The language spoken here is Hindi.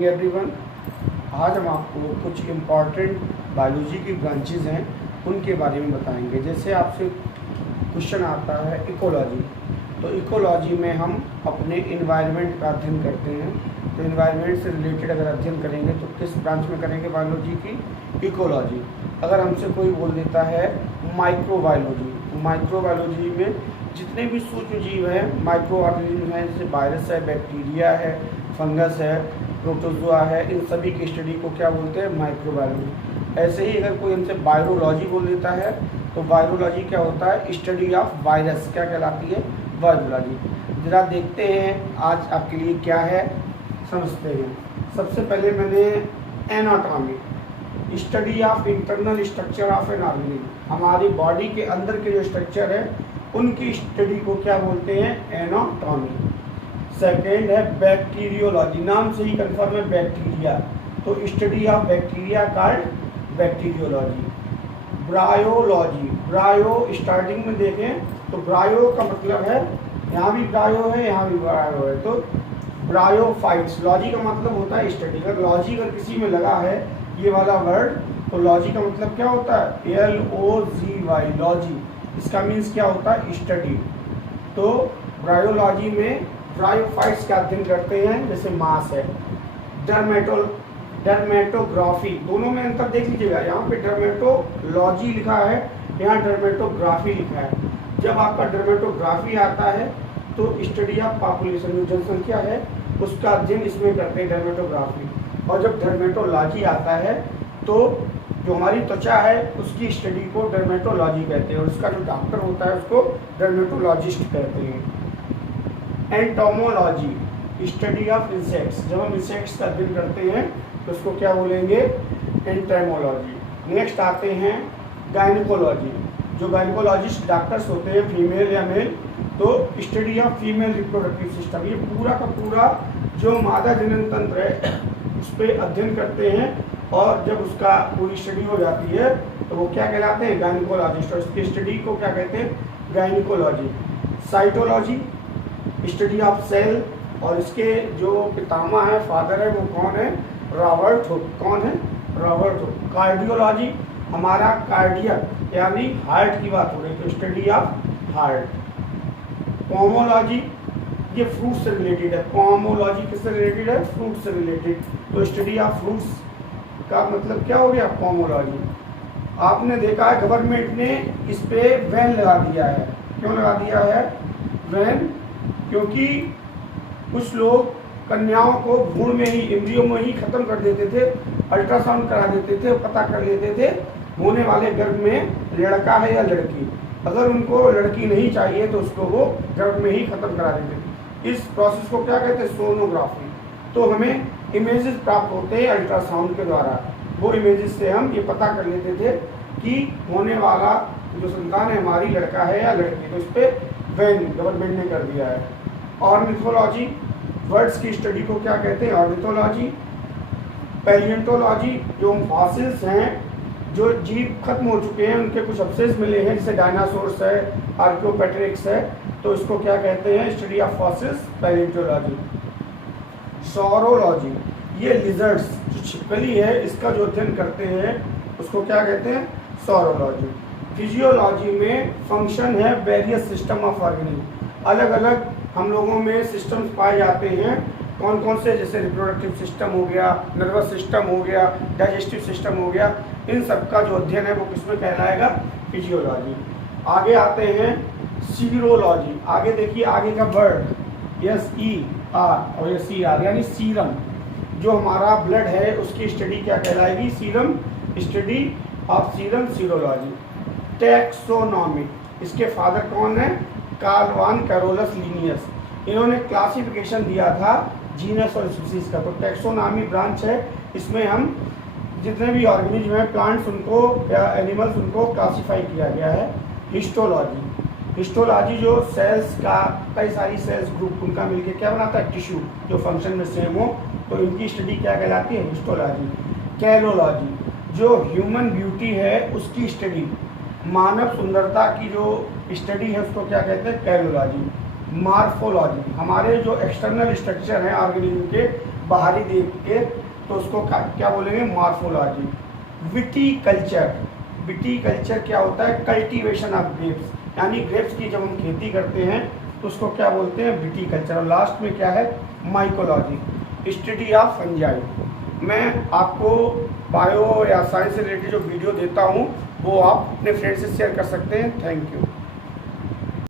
एवरीवन, आज हम आपको कुछ इम्पॉर्टेंट बायोलॉजी की ब्रांचेज हैं उनके बारे में बताएंगे। जैसे आपसे क्वेश्चन आता है इकोलॉजी, तो इकोलॉजी में हम अपने इन्वायरमेंट का अध्ययन करते हैं। तो इन्वायरमेंट से रिलेटेड अगर अध्ययन करेंगे तो किस ब्रांच में करेंगे बायोलॉजी की? इकोलॉजी। अगर हमसे कोई बोल देता है माइक्रोबायोलॉजी, माइक्रोबायोलॉजी में जितने भी सूक्ष्म जीव हैं, माइक्रो ऑर्गेनिज्म हैं, जैसे वायरस है, बैक्टीरिया है, फंगस है, प्रोटोजोआ है, इन सभी की स्टडी को क्या बोलते हैं? माइक्रोबायोलॉजी। ऐसे ही अगर कोई हमसे वायरोलॉजी बोल देता है तो वायरोलॉजी क्या होता है? Study of virus. क्या कहलाती है? वायरोलॉजी। जरा देखते हैं आज आपके लिए क्या है, समझते हैं। सबसे पहले मैंने anatomy, study of internal structure of an organism. हमारी बॉडी के अंदर के जो स्ट्रक्चर है उनकी स्टडी को क्या बोलते हैं? एनाटॉमी। सेकेंड है बैक्टीरियोलॉजी, नाम से ही कंफर्म है बैक्टीरिया, तो study of bacteria called bacteriology. Bryology, ब्रायो starting में देखें तो ब्रायो का मतलब है, यहाँ भी ब्रायो है, यहाँ भी ब्रायो है, तो ब्रायोफाइट्स। लॉजी का मतलब होता है स्टडी। अगर लॉजी अगर किसी में लगा है ये वाला वर्ड, तो लॉजी का मतलब क्या होता है? LOGY, logy. इसका मीन्स क्या होता है? स्टडी। तो ब्रायोलॉजी में ब्रायोफाइट्स का अध्ययन करते हैं, जैसे मांस है। डर्मेटोग्राफी, दोनों में अंतर देख लीजिएगा। यहाँ पे डर्मेटोलॉजी लिखा है, यहाँ डर्मेटोग्राफी लिखा है। जब आपका डर्मेटोग्राफी आता है तो स्टडी ऑफ पॉपुलेशन, जो जनसंख्या है उसका अध्ययन इसमें करते हैं, डर्मेटोग्राफी। और जब डर्मेटोलॉजी आता है तो जो हमारी त्वचा है उसकी स्टडी को डर्मेटोलॉजी कहते हैं, और उसका जो डॉक्टर होता है उसको डर्मेटोलॉजिस्ट कहते हैं। Entomology, study of insects. जब हम इंसेक्ट्स का अध्ययन करते हैं तो उसको क्या बोलेंगे? एंटेमोलॉजी। नेक्स्ट आते हैं गायनिकोलॉजी। जो गायनिकोलॉजिस्ट डॉक्टर्स होते हैं, फीमेल या मेल, तो study of female reproductive system. ये पूरा का पूरा जो मादा जनन तंत्र है उस पर अध्ययन करते हैं, और जब उसका पूरी स्टडी हो जाती है तो वो क्या कहलाते हैं? गायनिकोलॉजिस्ट। और इसकी स्टडी को क्या कहते हैं? Gynaecology. Cytology, study of cell, और इसके जो पितामह है, फादर है, वो कौन है? Robert Hooke. कौन है? Robert Hooke. कार्डियोलॉजी, हमारा कार्डियक यानी हार्ट की बात हो रही है, तो स्टडी ऑफ हार्ट। पोमोलॉजी, ये फ्रूट से रिलेटेड है। पोमोलॉजी किससे रिलेटेड है? फ्रूट से रिलेटेड, तो स्टडी ऑफ फ्रूट्स का मतलब क्या हो गया? पोमोलॉजी। आपने देखा है गवर्नमेंट ने इस पे बैन लगा दिया है। क्यों लगा दिया है बैन? क्योंकि कुछ लोग कन्याओं को भ्रूण में ही, एम्ब्रियो में ही खत्म कर देते थे, अल्ट्रासाउंड करा देते थे, पता कर लेते थे होने वाले गर्भ में लड़का है या लड़की। अगर उनको लड़की नहीं चाहिए तो उसको वो गर्भ में ही खत्म करा देते थे। इस प्रोसेस को क्या कहते हैं? सोनोग्राफी। तो हमें इमेजेस प्राप्त होते हैं अल्ट्रासाउंड के द्वारा, वो इमेजेस से हम ये पता कर लेते थे कि होने वाला जो संतान है हमारी लड़का है या लड़की। तो इस पर बैन गवर्नमेंट ने कर दिया है। ऑर्निथोलॉजी, बर्ड्स की स्टडी को क्या कहते हैं? ऑर्निथोलॉजी। पैलियोंटोलॉजी, जो फॉसिल्स हैं, जो जीव खत्म हो चुके हैं उनके कुछ अवशेष मिले हैं, जैसे डायनासोर्स है, आर्कियोपेटेरिक्स है, तो इसको क्या कहते हैं? Study of fossils, palaeontology. Saurology, ये लिजर्ड्स जो छिपकली है इसका जो अध्ययन करते हैं उसको क्या कहते हैं? सौरोलॉजी। फिजियोलॉजी में फंक्शन है वेरियस सिस्टम ऑफ ऑर्गेनिज्म। अलग अलग हम लोगों में सिस्टम्स पाए जाते हैं। कौन कौन से? जैसे रिप्रोडक्टिव सिस्टम हो गया, नर्वस सिस्टम हो गया, डाइजेस्टिव सिस्टम हो गया। इन सब का जो अध्ययन है वो किसमें कहलाएगा? फिजियोलॉजी। आगे आते हैं सीरोलॉजी। आगे देखिए, आगे का वर्ड SER और SER यानी सीरम। जो हमारा ब्लड है उसकी स्टडी क्या कहलाएगी? Serum, study of serum, serology. Taxonomy, इसके फादर कौन है? Carl von Carolus Linnaeus. इन्होंने क्लासिफिकेशन दिया था जीनस और स्पीसीज का। तो टैक्सोनॉमी ब्रांच है, इसमें हम जितने भी ऑर्गेनिज्म हैं, प्लांट्स उनको या एनिमल्स उनको क्लासीफाई किया गया है। हिस्टोलॉजी, हिस्टोलॉजी जो सेल्स का, कई सारी सेल्स ग्रुप उनका मिलके क्या बनाता है? टिश्यू, जो फंक्शन में सेम हो, तो इनकी स्टडी क्या कहलाती है? हिस्टोलॉजी। कैलोलॉजी, जो ह्यूमन ब्यूटी है उसकी स्टडी, मानव सुंदरता की जो स्टडी है उसको क्या कहते हैं? कैलोलॉजी। मार्फोलॉजी, हमारे जो एक्सटर्नल स्ट्रक्चर हैं ऑर्गेनिज्म के बाहरी देख के, तो उसको क्या बोलेंगे, मॉर्फोलॉजी। विटीकल्चर, विटीकल्चर क्या होता है, कल्टीवेशन ऑफ ग्रेप्स, यानी ग्रेप्स की जब हम खेती करते हैं तो उसको क्या बोलते हैं, विटीकल्चर। और लास्ट में क्या है, माइकोलॉजी, स्टडी ऑफ फंजाई। मैं आपको बायो या साइंस से रिलेटेड जो वीडियो देता हूँ वो आप अपने फ्रेंड से शेयर कर सकते हैं। Thank you.